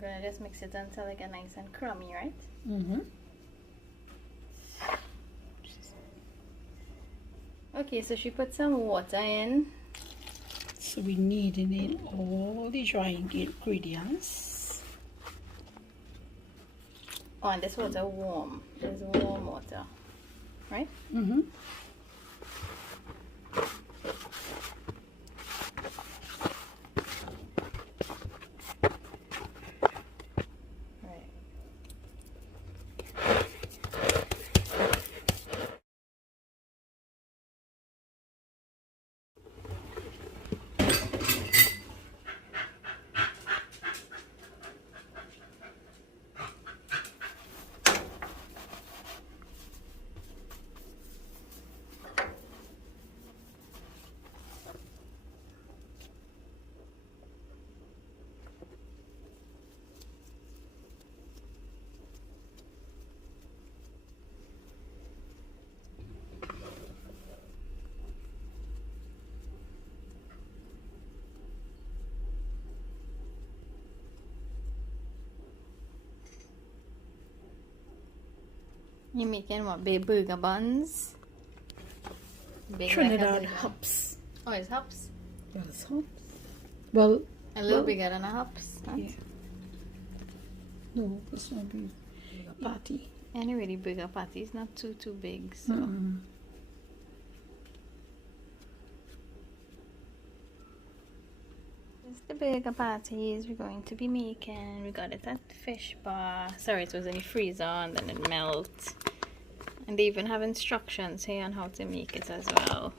I'm gonna just mix it until it get nice and crummy, right? Mm-hmm. Okay, so she put some water in. So we need in it all the dry ingredients. Oh, and this water warm. It's warm water, right? Mm-hmm. Right. You making what? Big burger buns? Big Trinidad like a burger. hops. Oh, it's hops? Yes, hops. Well, A little bigger than a hops. Huh? yeah. No, it's not big. Patty. Anyway, the bigger patties, not too big. So. Mm-mm. This is the burger patties we're going to be making. We got it at the fish bar. Sorry, it was in the freezer and then it melted. And they even have instructions here on how to make it as well.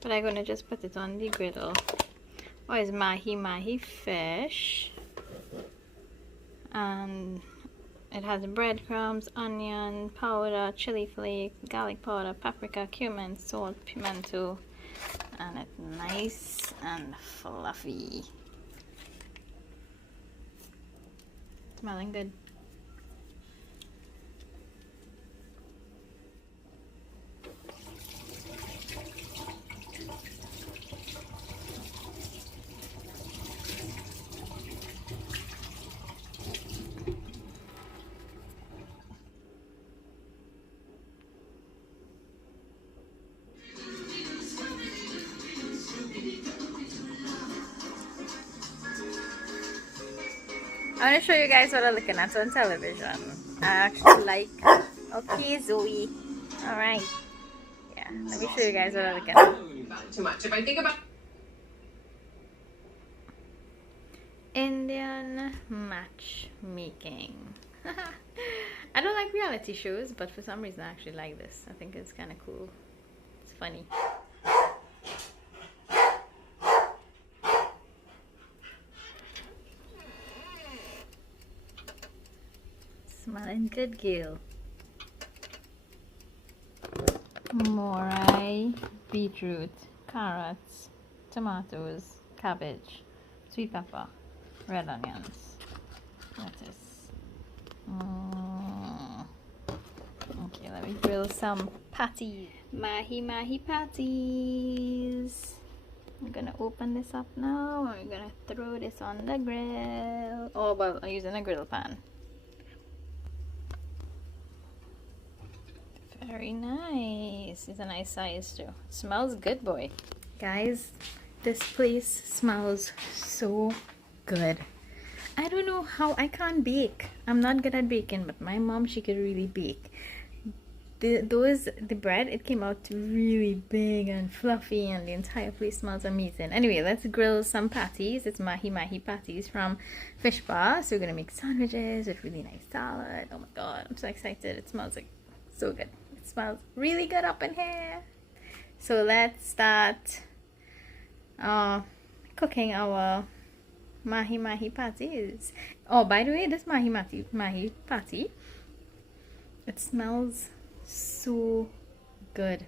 But I'm gonna just put it on the griddle. Oh, it's Mahi Mahi fish. And it has breadcrumbs, onion powder, chili flake, garlic powder, paprika, cumin, salt, pimento. And it's nice and fluffy. Smelling good. I want to show you guys what I'm looking at on television. I actually like. Okay, Zoe. Alright. Yeah, let me show you guys what I'm looking at. Too much. If I think about Indian matchmaking. I don't like reality shows, but for some reason I actually like this. I think it's kind of cool. It's funny. Smelling good, Gil. Morai, beetroot, carrots, tomatoes, cabbage, sweet pepper, red onions, lettuce. Okay, let me grill some patties. Mahi Mahi patties. I'm gonna open this up now and we're gonna throw this on the grill. Oh, well, I'm using a grill pan. Very nice. It's a nice size too. It smells good, boy. Guys, this place smells so good. I don't know how. I can't bake. I'm not good at baking, but my mom, she could really bake. The bread, it came out really big and fluffy, and the entire place smells amazing. Anyway, let's grill some patties. It's Mahi Mahi patties from Fish Bar. So we're gonna make sandwiches with really nice salad. Oh my god, I'm so excited. It smells like so good. It smells really good up in here. So let's start cooking our Mahi Mahi patties. Oh, by the way, this Mahi Mahi patty, it smells so good.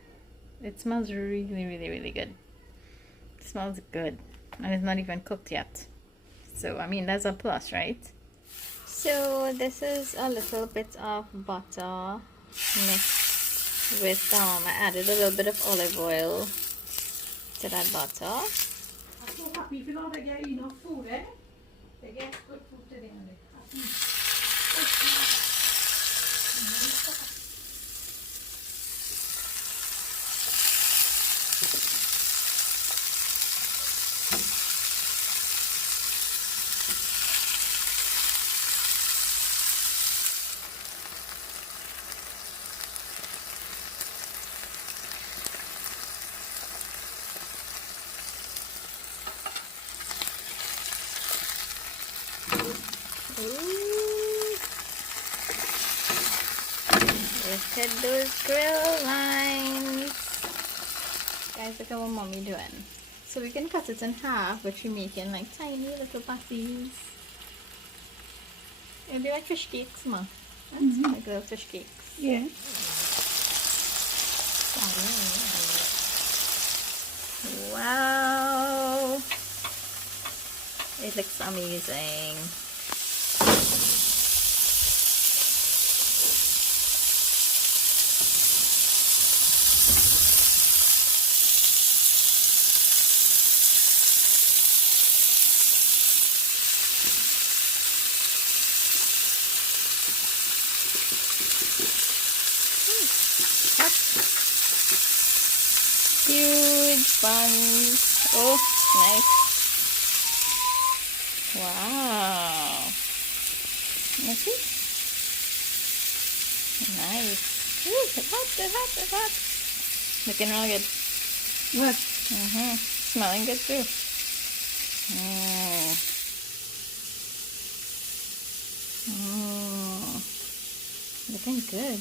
It smells really good. It smells good, and it's not even cooked yet. So I mean, that's a plus, right? So this is a little bit of butter mixed with I added a little bit of olive oil to that butter. I'm so happy if you know they get enough food, eh? They get good food today. Ooh. Look at those grill lines. Guys, look at what mommy doing. So we can cut it in half, but we're making like tiny little patties. It'll be like fish cakes, ma. Like little fish cakes. Yeah. Wow. It looks amazing. Huge buns. Oh, nice. Wow. Let's see. Nice. Ooh, it's hot, it's hot, it's hot. Looking real good. What? Smelling good too. Looking good.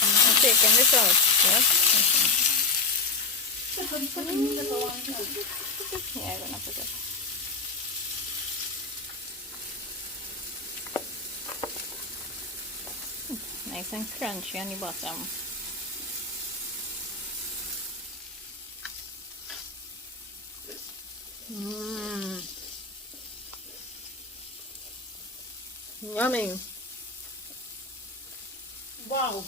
I'm taking this out. Yes. Yeah, I'm gonna put it. Nice and crunchy on the bottom. Yummy. Wow.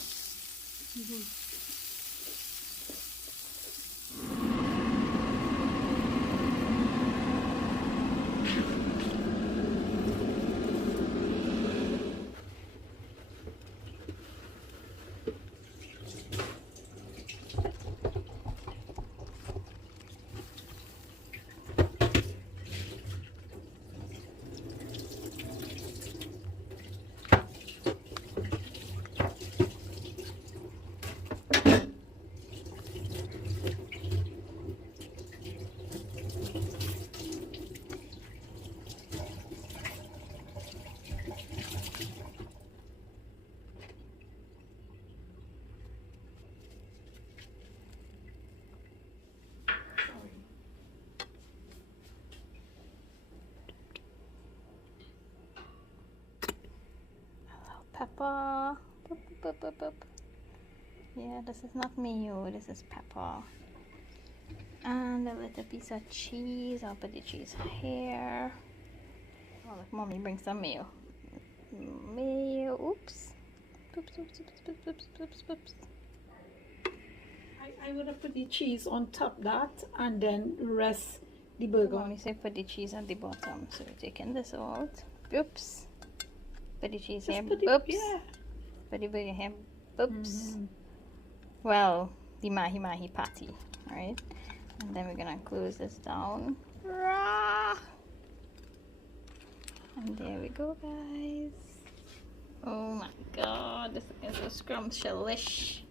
Pepper. Boop, boop, boop, boop. Yeah, this is not mayo, this is pepper. And a little piece of cheese. I'll put the cheese here. Oh, look, mommy bring some mayo. Mayo. Oops. Oops, oops, oops, oops, oops, oops, oops. I would have put the cheese on top that and then rest the burger. Mommy said put the cheese at the bottom, so we're taking this out. Oops. Put the cheese here. Oops. Yeah. Put the burger here. Oops. Well, the Mahi Mahi patty, right? And then we're gonna close this down. Rah! And there we go, guys. Oh my god, this is so scrumptious.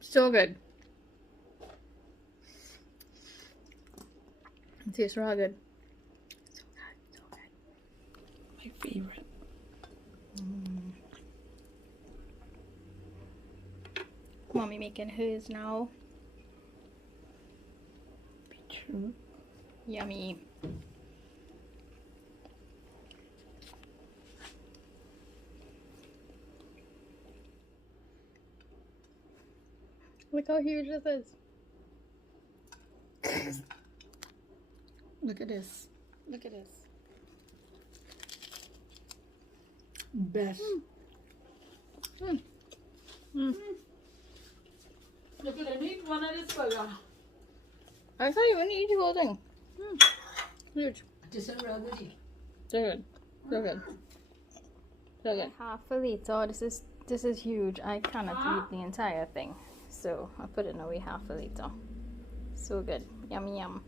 So good. It tastes real good. So good, so good. My favorite. Mommy making hers now. True. Yummy. Look how huge this is. Look at this. Look at this. Best. Look at I need one of this burger. I can't even eat the whole thing. Huge. This is real good. So good. So good. So good. Half a liter. This is huge. I cannot eat the entire thing. So I put it away half a liter. So good. Yummy yum.